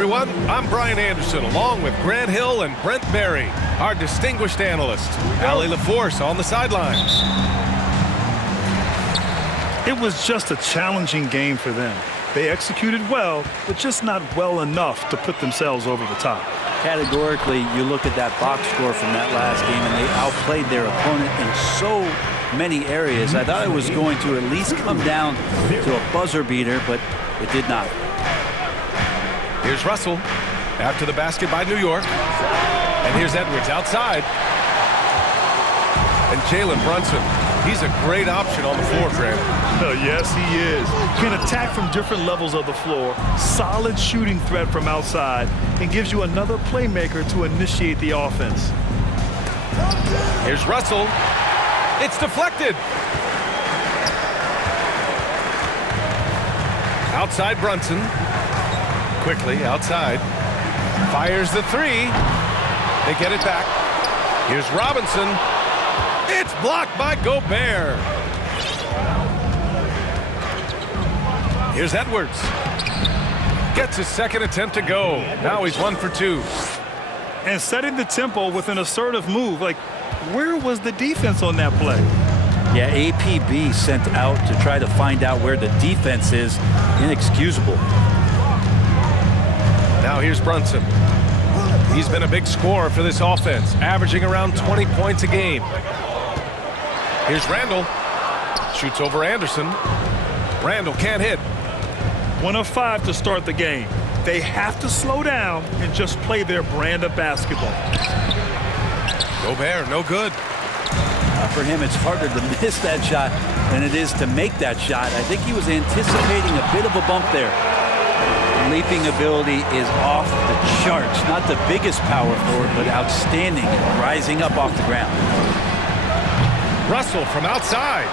everyone. I'm Brian Anderson, along with Grant Hill and Brent Berry, our distinguished analyst. Allie LaForce on the sidelines. It was just a challenging game for them. They executed well, but just not well enough to put themselves over the top. Categorically, you look at that box score from that last game, and they outplayed their opponent in so many areas. I thought it was going to at least come down to a buzzer beater, but it did not. Here's Russell after the basket by New York. And here's Edwards outside. And Jalen Brunson. He's a great option on the floor, Grant. Yes, he is. Can attack from different levels of the floor, solid shooting threat from outside, and gives you another playmaker to initiate the offense. Here's Russell. It's deflected. Outside Brunson. Quickly outside. Fires the three. They get it back. Here's Robinson. It's blocked by Gobert. Here's Edwards. Gets his second attempt to go. Now he's 1 for 2. And setting the tempo with an assertive move. Like, where was the defense on that play? Yeah, APB sent out to try to find out where the defense is. Inexcusable. Now here's Brunson. He's been a big scorer for this offense, averaging around 20 points a game. Here's Randall. Shoots over Anderson. Randall can't hit. 1 of 5 to start the game. They have to slow down and just play their brand of basketball. Gobert, no good. For him, it's harder to miss that shot than it is to make that shot. I think he was anticipating a bit of a bump there. Leaping ability is off the charts. Not the biggest power forward, but outstanding, rising up off the ground. Russell from outside.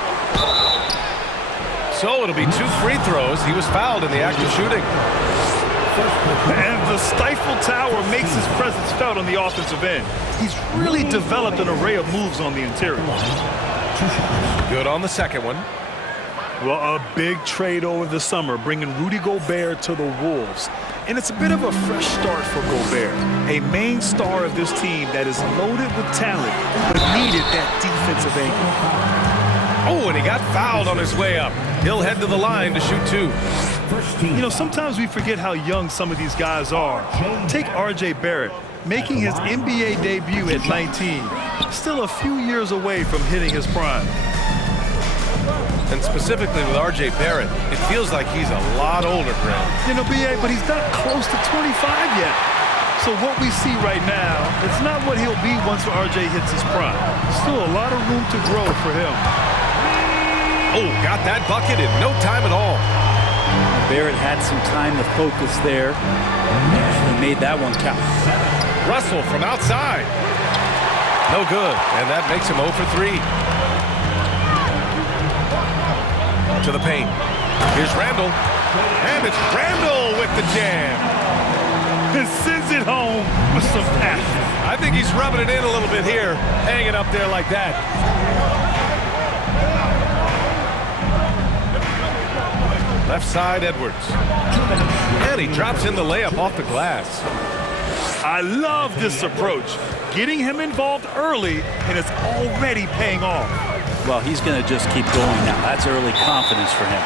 So it'll be 2 free throws. He was fouled in the act of shooting. And the Stifle Tower makes his presence felt on the offensive end. He's really developed an array of moves on the interior. Good on the second one. Well, a big trade over the summer, bringing Rudy Gobert to the Wolves. And it's a bit of a fresh start for Gobert, a main star of this team that is loaded with talent, but needed that defensive angle. Oh, and he got fouled on his way up. He'll head to the line to shoot 2. You know, sometimes we forget how young some of these guys are. Take R.J. Barrett, making his NBA debut at 19. Still a few years away from hitting his prime. And specifically with R.J. Barrett, it feels like he's a lot older, Grant. You know, B.A., but he's not close to 25 yet. So what we see right now, it's not what he'll be once R.J. hits his prime. Still a lot of room to grow for him. Oh, got that bucket in no time at all. Barrett had some time to focus there. He made that one count. Russell from outside. No good, and that makes him 0 for 3. To the paint. Here's Randall. And it's Randall with the jam. And sends it home with some passion. I think he's rubbing it in a little bit here, hanging up there like that. Left side, Edwards. And he drops in the layup off the glass. I love this approach. Getting him involved early, and it's already paying off. Well, he's going to just keep going now. That's early confidence for him.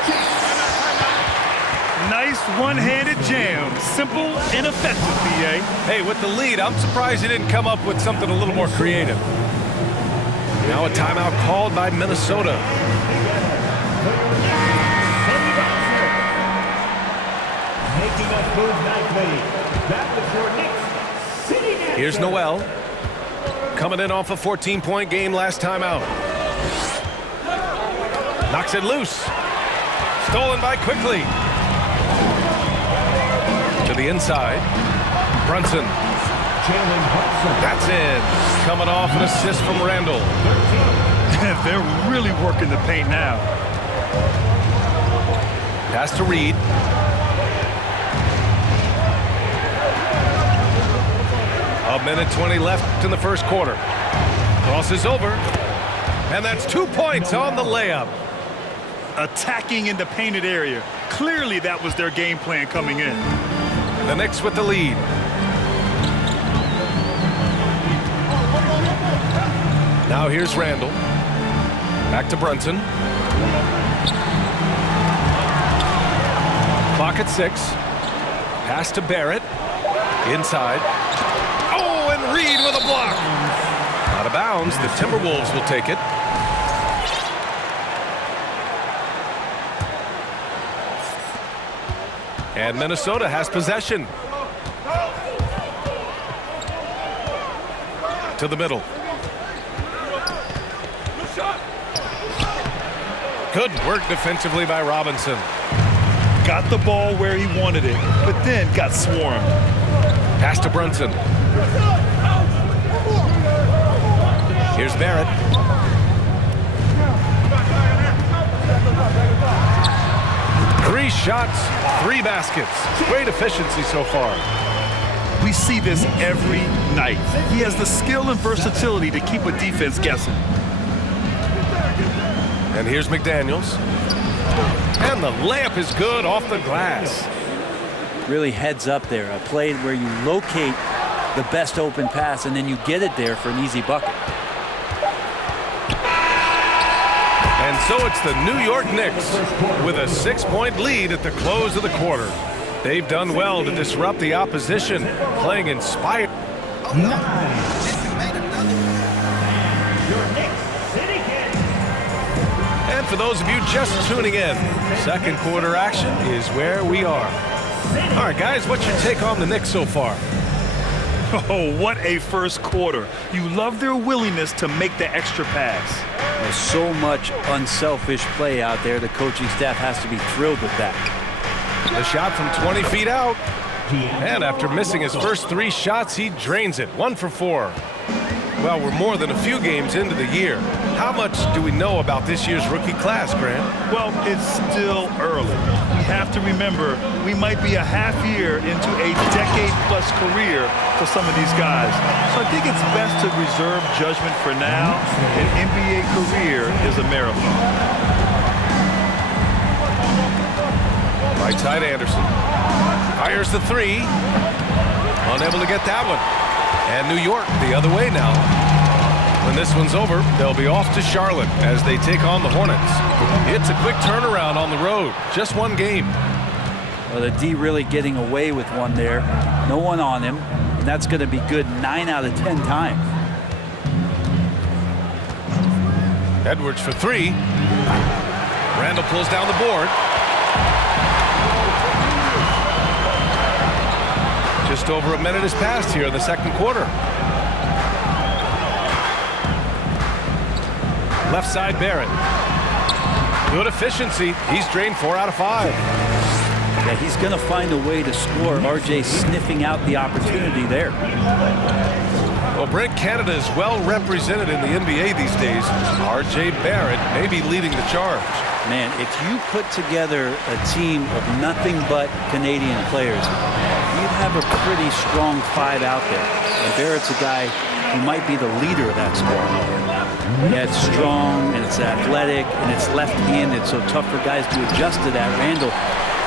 Nice one-handed jam. Simple and effective, B.A. Hey, with the lead, I'm surprised he didn't come up with something a little more creative. Now a timeout called by Minnesota. Here's Noel. Coming in off a 14-point game last time out. Knocks it loose. Stolen by Quickly. To the inside. Brunson. That's in. Coming off an assist from Randall. They're really working the paint now. Pass to Reed. A minute 20 left in the first quarter. Crosses over. And that's 2 points on the layup. Attacking in the painted area. Clearly that was their game plan coming in. The Knicks with the lead. Now here's Randall. Back to Brunson. Clock at 6. Pass to Barrett. Inside. Oh, and Reed with a block. Out of bounds. The Timberwolves will take it. And Minnesota has possession. To the middle. Good work defensively by Robinson. Got the ball where he wanted it, but then got swarmed. Pass to Brunson. Here's Barrett. Three shots, 3 baskets. Great efficiency so far. We see this every night. He has the skill and versatility to keep a defense guessing. And here's McDaniels. And the layup is good off the glass. Really heads up there. A play where you locate the best open pass and then you get it there for an easy bucket. And so it's the New York Knicks with a 6-point lead at the close of the quarter. They've done well to disrupt the opposition, playing inspired. And for those of you just tuning in, second quarter action is where we are. All right, guys, what's your take on the Knicks so far? Oh, what a first quarter. You love their willingness to make the extra pass. There's so much unselfish play out there. The coaching staff has to be thrilled with that. The shot from 20 feet out. And after missing his first 3 shots, he drains it. 1 for 4. Well, we're more than a few games into the year. How much do we know about this year's rookie class, Grant? Well, it's still early. We have to remember we might be a half year into a decade-plus career for some of these guys. So I think it's best to reserve judgment for now. An NBA career is a marathon. Right side Anderson. Fires the 3. Unable to get that one. And New York the other way now. When this one's over, they'll be off to Charlotte as they take on the Hornets. It's a quick turnaround on the road. Just 1 game. Well, the D really getting away with one there. No one on him. And that's going to be good 9 out of 10 times. Edwards for 3. Randall pulls down the board. Just over a minute has passed here in the second quarter. Left side Barrett. Good efficiency. He's drained 4 out of 5. Yeah, he's going to find a way to score. RJ sniffing out the opportunity there. Well, Brent, Canada is well represented in the NBA these days. RJ Barrett may be leading the charge. Man, if you put together a team of nothing but Canadian players, you'd have a pretty strong 5 out there. And Barrett's a guy who might be the leader of that squad. Yeah, it's strong, and it's athletic, and it's left-handed, so tough for guys to adjust to that. Randall,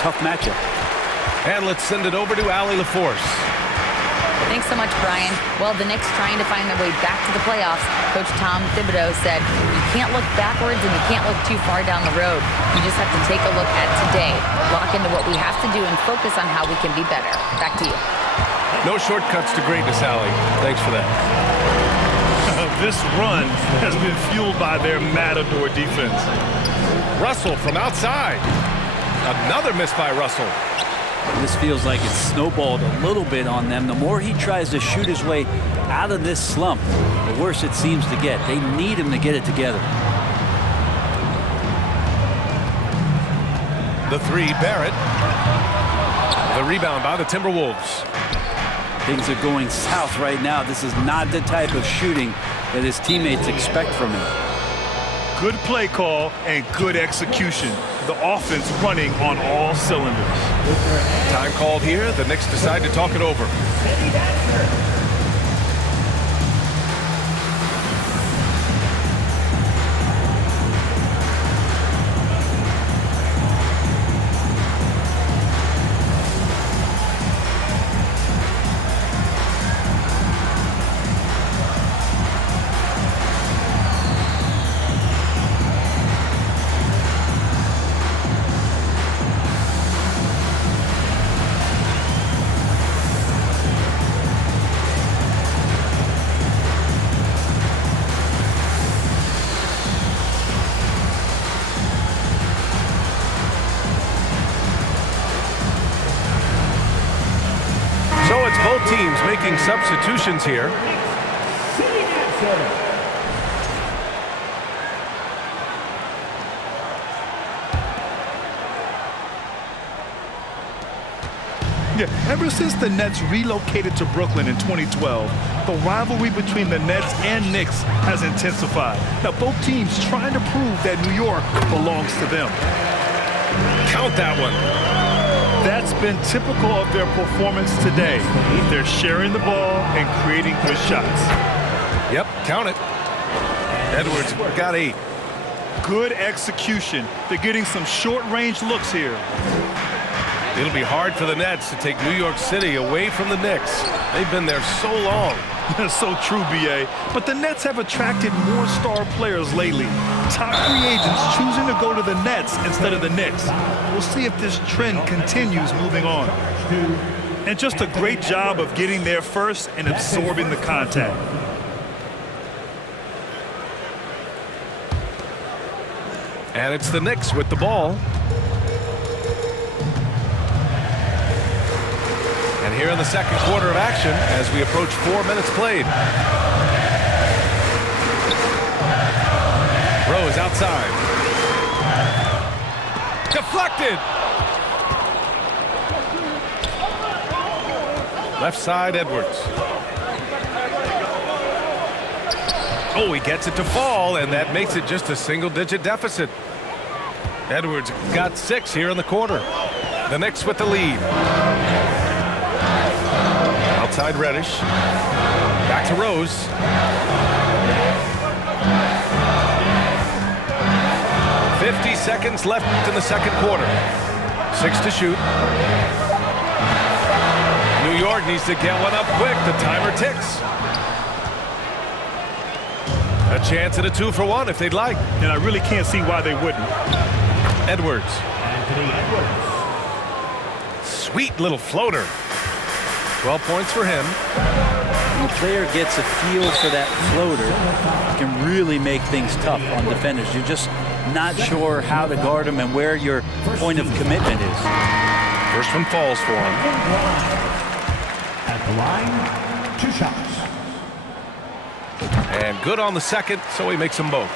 tough matchup. And let's send it over to Allie LaForce. Thanks so much, Brian. Well, the Knicks trying to find their way back to the playoffs. Coach Tom Thibodeau said, you can't look backwards and you can't look too far down the road. You just have to take a look at today, lock into what we have to do, and focus on how we can be better. Back to you. No shortcuts to greatness, Allie. Thanks for that. This run has been fueled by their matador defense. Russell from outside. Another miss by Russell. This feels like it's snowballed a little bit on them. The more he tries to shoot his way out of this slump, the worse it seems to get. They need him to get it together. The 3, Barrett. The rebound by the Timberwolves. Things are going south right now. This is not the type of shooting that his teammates expect from him. Good play call and good execution. The offense running on all cylinders. Time called here. The Knicks decide to talk it over. teams making substitutions here. Yeah, ever since the Nets relocated to Brooklyn in 2012, the rivalry between the Nets and Knicks has intensified. Now, both teams trying to prove that New York belongs to them. Count that one. That's been typical of their performance today. They're sharing the ball and creating good shots. Yep, count it. Edwards got 8. Good execution. They're getting some short-range looks here. It'll be hard for the Nets to take New York City away from the Knicks. They've been there so long. That's so true, B.A. But the Nets have attracted more star players lately. Top free agents choosing to go to the Nets instead of the Knicks. We'll see if this trend continues moving on. And just a great job of getting there first and absorbing the contact. And it's the Knicks with the ball. And here in the second quarter of action as we approach 4 minutes played. Rose outside. Deflected. Left side, Edwards. Oh, he gets it to fall, and that makes it just a single-digit deficit. Edwards got 6 here in the quarter. The Knicks with the lead. Outside Reddish. Back to Rose. .50 seconds left in the second quarter. 6 to shoot. New York needs to get one up quick. The timer ticks. A chance at a 2-for-1 if they'd like. And I really can't see why they wouldn't. Edwards. Sweet little floater. 12 points for him. When a player gets a feel for that floater, it can really make things tough on defenders. You're just not sure how to guard them and where your point of commitment is. First one falls for him. At the line, 2 shots. And good on the second, so he makes them both.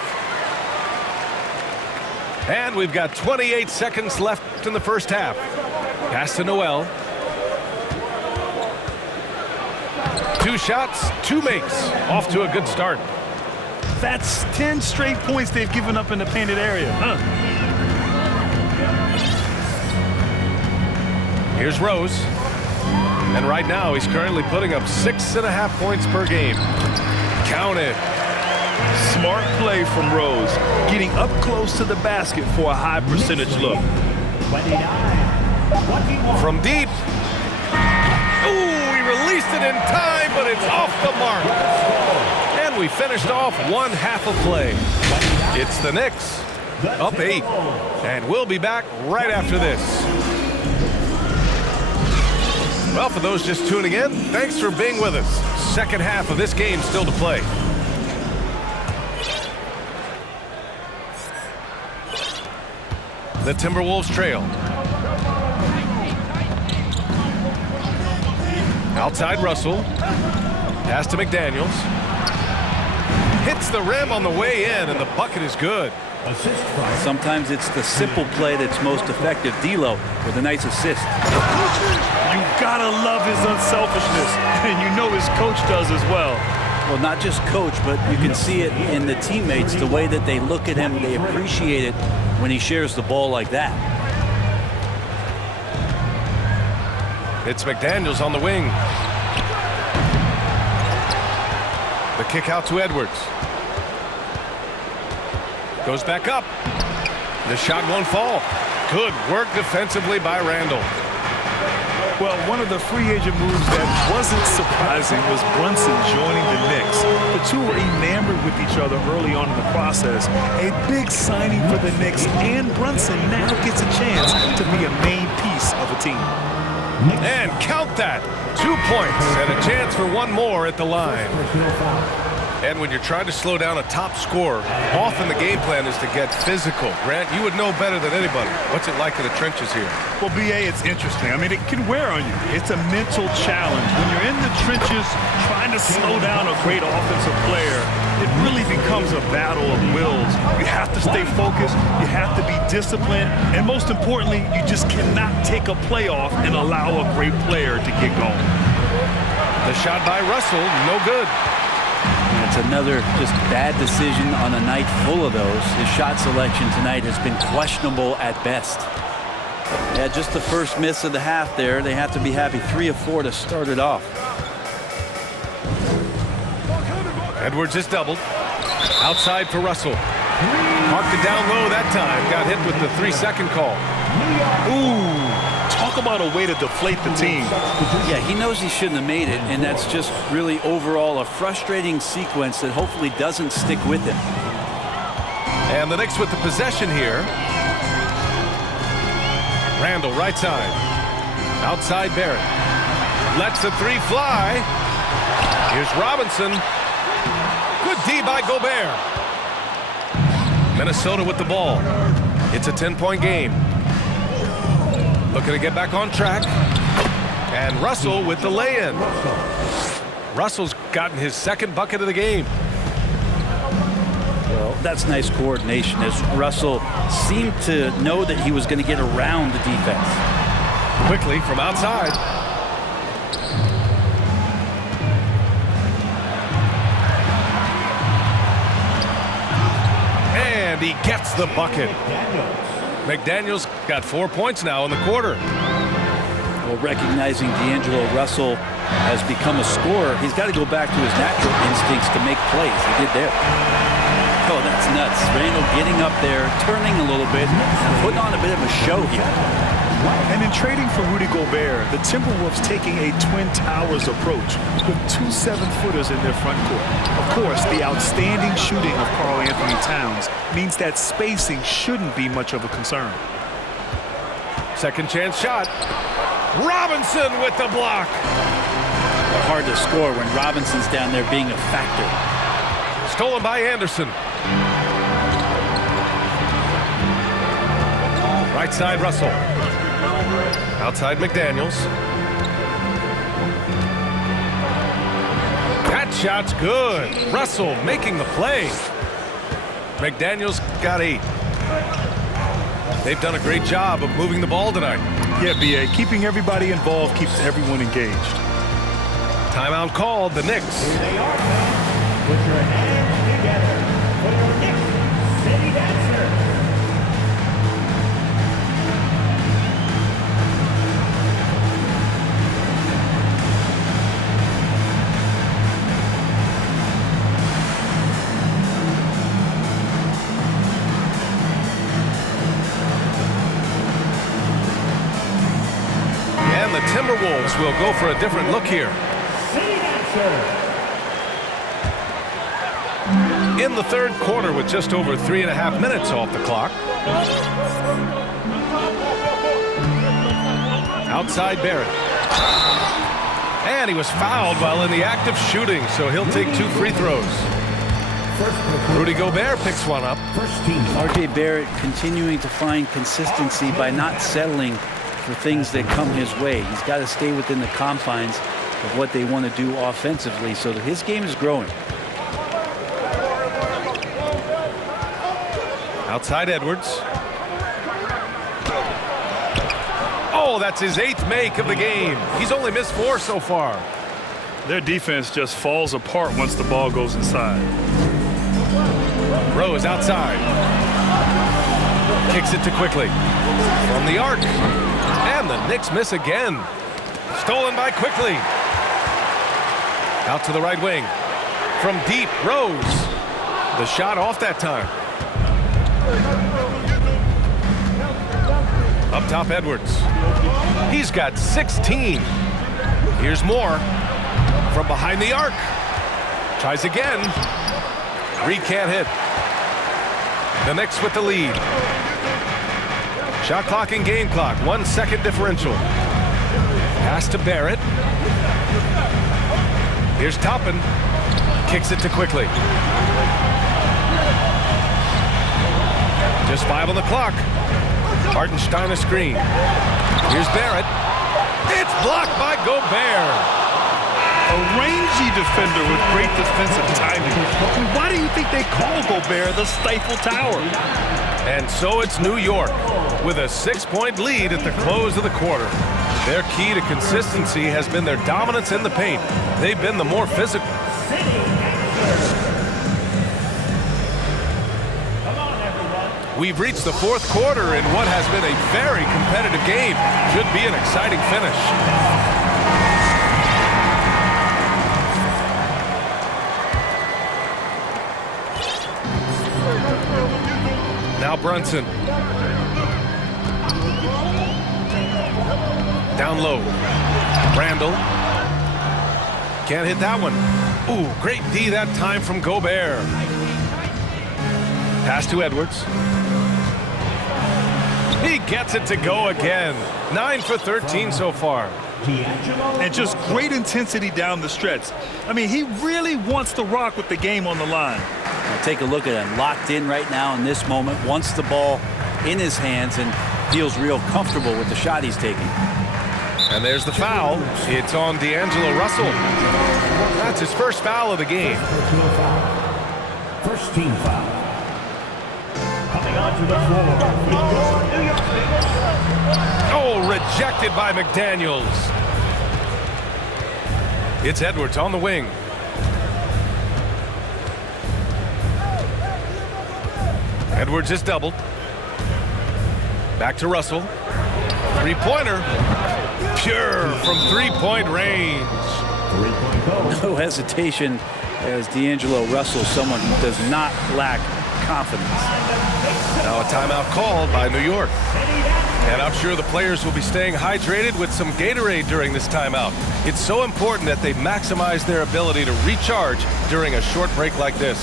And we've got 28 seconds left in the first half. Pass to Noel. 2 shots, 2 makes. Off to a good start. That's 10 straight points they've given up in the painted area. Here's Rose. And right now, he's currently putting up 6.5 points per game. Count it. Smart play from Rose, getting up close to the basket for a high percentage look. 29-21. From deep. Ooh, he released it in time, but it's off the mark. And we finished off one half of play. It's the Knicks, up 8. And we'll be back right after this. Well, for those just tuning in, thanks for being with us. Second half of this game still to play. The Timberwolves trail. Outside Russell. Pass to McDaniels. Hits the rim on the way in, and the bucket is good. Sometimes it's the simple play that's most effective. D'Lo with a nice assist. You gotta love his unselfishness, and you know his coach does as well. Well, not just coach, but you can see it in the teammates, the way that they look at him. They appreciate it when he shares the ball like that. It's McDaniels on the wing. The kick out to Edwards. Goes back up. The shot won't fall. Good work defensively by Randall. Well, one of the free agent moves that wasn't surprising was Brunson joining the Knicks. The two were enamored with each other early on in the process. A big signing for the Knicks, and Brunson now gets a chance to be a main piece of a team. And count that. 2 points and a chance for one more at the line. And when you're trying to slow down a top scorer, often the game plan is to get physical. Grant, you would know better than anybody. What's it like in the trenches here? Well, B.A., it's interesting. I mean, it can wear on you. It's a mental challenge. When you're in the trenches trying to slow down a great offensive player, it really becomes a battle of wills. You have to stay focused. You have to be disciplined. And most importantly, you just cannot take a play off and allow a great player to get going. The shot by Russell, no good. It's another just bad decision on a night full of those. His shot selection tonight has been questionable at best. Yeah, just the first miss of the half there. They have to be happy. 3 of 4 to start it off. Edwards is doubled. Outside for Russell. Marked it down low that time. Got hit with the 3-second call. Ooh, talk about a way to deflate the team. Yeah, he knows he shouldn't have made it, and that's just really overall a frustrating sequence that hopefully doesn't stick with him. And the Knicks with the possession here. Randall, right side. Outside Barrett. Lets the 3 fly. Here's Robinson. Good D by Gobert. Minnesota with the ball. It's a 10-point game. Looking to get back on track. And Russell with the lay-in. Russell's gotten his second bucket of the game. Well, that's nice coordination as Russell seemed to know that he was going to get around the defense. Quickly from outside. And he gets the bucket. McDaniels got 4 points now in the quarter. Well, recognizing D'Angelo Russell has become a scorer, he's got to go back to his natural instincts to make plays. He did there. Oh, that's nuts. Randall getting up there, turning a little bit, putting on a bit of a show here. And in trading for Rudy Gobert, the Timberwolves taking a Twin Towers approach with 2 7-footers in their front court. Of course, the outstanding shooting of Karl Anthony Towns means that spacing shouldn't be much of a concern. Second chance shot. Robinson with the block. Hard to score when Robinson's down there being a factor. Stolen by Anderson. Right side Russell. Outside McDaniels. That shot's good. Russell making the play. McDaniels got 8. They've done a great job of moving the ball tonight. Yeah, B.A., keeping everybody involved keeps everyone engaged. Timeout called, the Knicks. Here they are, fans. Put your hands together for your Knicks City Dancer. And the Timberwolves will go for a different look here. In the third quarter with just over 3.5 minutes off the clock. Outside Barrett. And he was fouled while in the act of shooting, so he'll take 2 free throws. Rudy Gobert picks one up. R.J. Barrett continuing to find consistency by not settling for things that come his way. He's got to stay within the confines of what they want to do offensively so that his game is growing. Outside Edwards. Oh, that's his 8th make of the game. He's only missed 4 so far. Their defense just falls apart once the ball goes inside. Rose outside. Kicks it to Quickly. From the arc. And the Knicks miss again. Stolen by Quickly. Out to the right wing. From deep, Rose. The shot off that time. Up top, Edwards. He's got 16. Here's more. From behind the arc. Tries again. Reed can't hit. The Knicks with the lead. Shot clock and game clock. 1 second differential. Pass to Barrett. Here's Toppin. Kicks it to Quickly. Just 5 on the clock. Hartenstein a screen. Here's Barrett. It's blocked by Gobert. A rangy defender with great defensive timing. I mean, why do you think they call Gobert the Stifle Tower? And so it's New York with a 6-point lead at the close of the quarter. Their key to consistency has been their dominance in the paint. They've been the more physical. We've reached the fourth quarter in what has been a very competitive game. Should be an exciting finish. Now Brunson. Down low. Randall. Can't hit that one. Ooh, great D that time from Gobert. Pass to Edwards. He gets it to go again. 9 for 13 so far. And just great intensity down the stretch. I mean, he really wants to rock with the game on the line. Now take a look at him, locked in right now in this moment, wants the ball in his hands and feels real comfortable with the shot he's taking. And there's the foul. It's on D'Angelo Russell. That's his first foul of the game. First team foul. Coming onto the floor, New York Knicks. Oh, rejected by McDaniels. It's Edwards on the wing. Edwards is doubled. Back to Russell. Three-pointer. Pure from three-point range. No hesitation as D'Angelo Russell, someone who does not lack confidence. Now a timeout called by New York. And I'm sure the players will be staying hydrated with some Gatorade during this timeout. It's so important that they maximize their ability to recharge during a short break like this.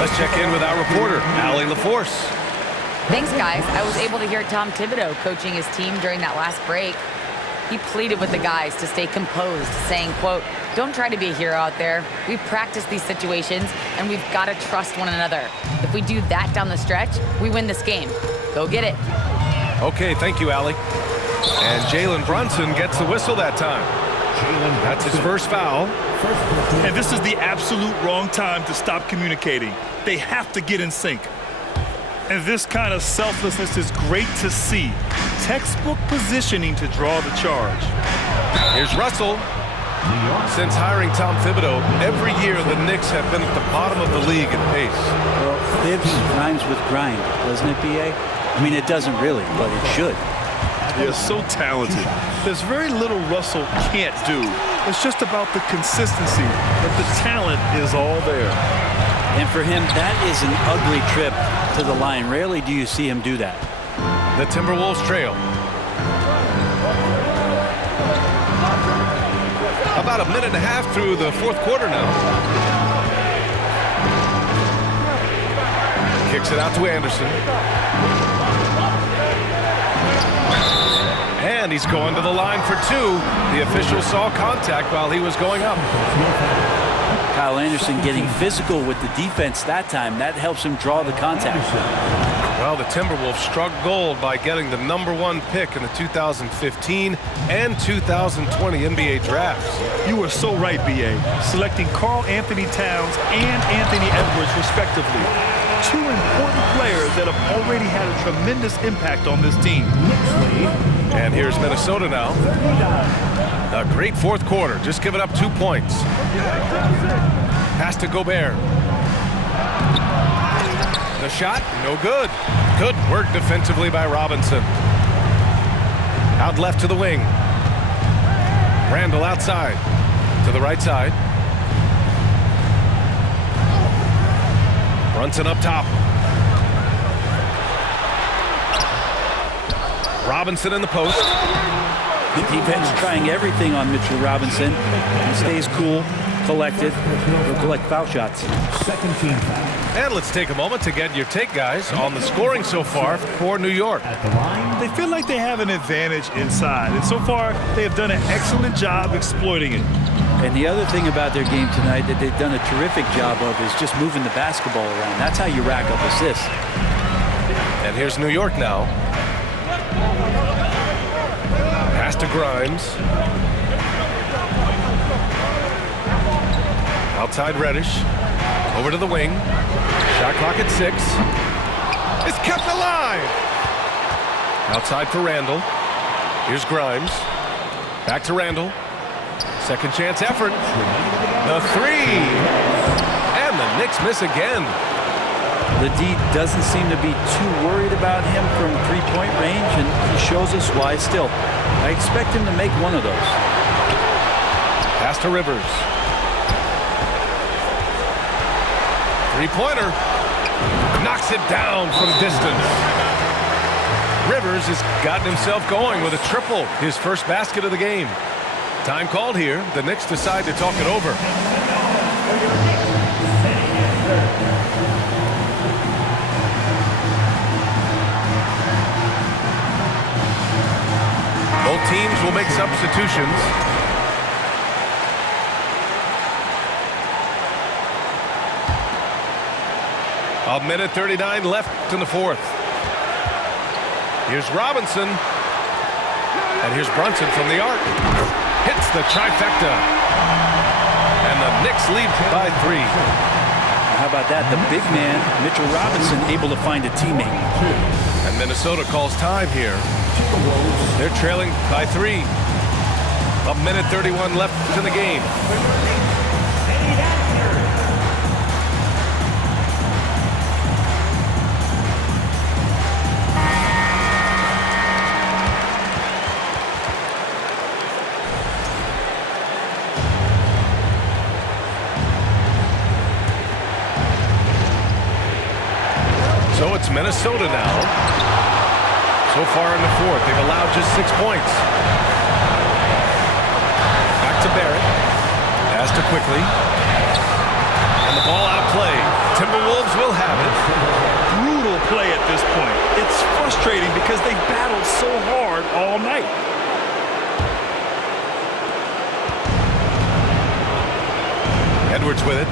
Let's check in with our reporter, Allie LaForce. Thanks, guys. I was able to hear Tom Thibodeau coaching his team during that last break. He pleaded with the guys to stay composed, saying, quote, "Don't try to be a hero out there. We've practiced these situations, and we've got to trust one another. If we do that down the stretch, we win this game. Go get it." Okay, thank you, Allie. And Jalen Brunson gets the whistle that time. That's his first foul. And this is the absolute wrong time to stop communicating. They have to get in sync. And this kind of selflessness is great to see. Textbook positioning to draw the charge. Here's Russell. Since hiring Tom Thibodeau, every year the Knicks have been at the bottom of the league in pace. Well, Thibs rhymes with grind, doesn't it, B.A.? I mean, it doesn't really, but it should. They're so talented. There's very little Russell can't do. It's just about the consistency, but the talent is all there. And for him, that is an ugly trip to the line. Rarely do you see him do that. The Timberwolves trail. About a minute and a half through the fourth quarter now. Kicks it out to Anderson. And he's going to the line for two. The official saw contact while he was going up. Kyle Anderson getting physical with the defense that time. That helps him draw the contact. Well, the Timberwolves struck gold by getting the #1 pick in the 2015 and 2020 NBA drafts. You are so right, B.A. Selecting Karl Anthony Towns and Anthony Edwards, respectively. Two important players that have already had a tremendous impact on this team. And here's Minnesota now. A great fourth quarter, just giving up 2 points. Pass to Gobert. The shot, no good. Good work defensively by Robinson. Out left to the wing. Randall outside. To the right side. Brunson up top. Robinson in the post. The defense trying everything on Mitchell Robinson. He stays cool, collected. He'll collect foul shots. Second team foul. And let's take a moment to get your take, guys, on the scoring so far for New York. At the line, They feel like they have an advantage inside, and so far they have done an excellent job exploiting it. And the other thing about their game tonight that they've done a terrific job of is just moving the basketball around. That's how you rack up assists. And here's New York now. Pass to Grimes. Outside Reddish. Over to the wing. Shot clock at 6. It's kept alive. Outside for Randall. Here's Grimes. Back to Randall. Second chance effort. The 3. And the Knicks miss again. The D doesn't seem to be too worried about him from three-point range, and he shows us why still. I expect him to make one of those. Pass to Rivers. Three-pointer. Knocks it down from distance. Rivers has gotten himself going with a triple, his first basket of the game. Time called here. The Knicks decide to talk it over. Both teams will make substitutions. A minute 39 left in the fourth. Here's Robinson. And here's Brunson from the arc. Hits the trifecta. And the Knicks lead by 3. How about that? The big man, Mitchell Robinson, able to find a teammate. And Minnesota calls time here. They're trailing by 3. A minute 31 left in the game. So it's Minnesota now. So far in the fourth, they've allowed just 6 points. Back to Barrett. Pass to Quickly. And the ball out of play. Timberwolves will have it. Brutal play at this point. It's frustrating because they battled so hard all night. Edwards with it.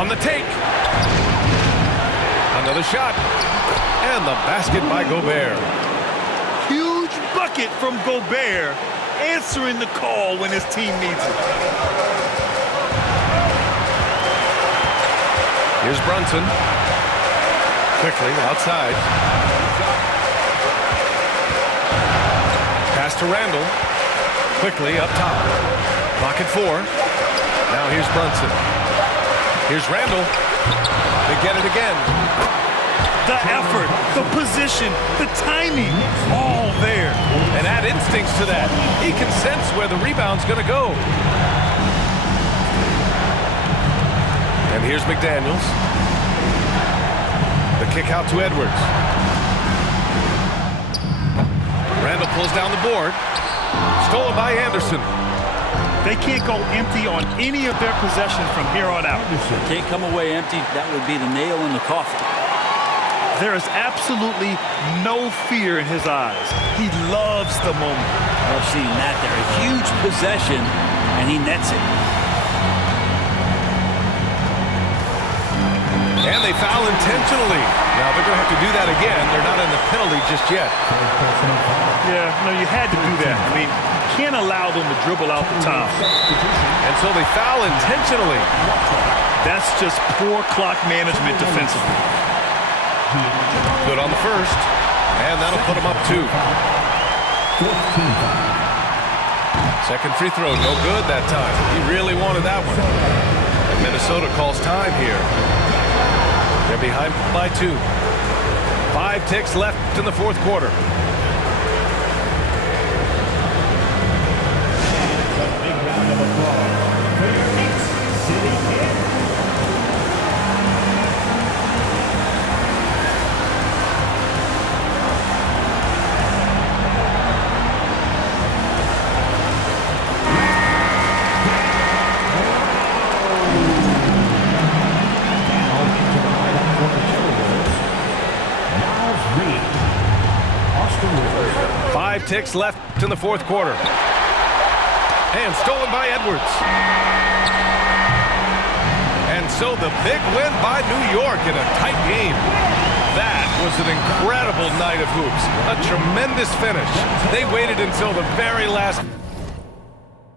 On the take. Another shot. And the basket by Gobert. Huge bucket from Gobert, answering the call when his team needs it. Here's Brunson. Quickly outside. Pass to Randall. Quickly up top. Clock at 4. Now here's Brunson. Here's Randall. They get it again. The effort, the position, the timing, all there. And add instincts to that. He can sense where the rebound's going to go. And here's McDaniels. The kick out to Edwards. Randall pulls down the board. Stolen by Anderson. They can't go empty on any of their possessions from here on out. Can't come away empty. That would be the nail in the coffin. There is absolutely no fear in his eyes. He loves the moment. Love seeing that there. A huge possession, and he nets it. And they foul intentionally. Now they're going to have to do that again. They're not in the penalty just yet. Yeah, no, you had to do that. I mean, you can't allow them to dribble out the time. And so they foul intentionally. That's just poor clock management defensively. Good on the first. And that'll put them up 2. Second free throw, no good that time. He really wanted that one. And Minnesota calls time here. They're behind by 2. 5 ticks left in the fourth quarter. A big round of applause for your Knicks City Kid. 5 ticks left in the fourth quarter. And stolen by Edwards. And so the big win by New York in a tight game. That was an incredible night of hoops. A tremendous finish. They waited until the very last...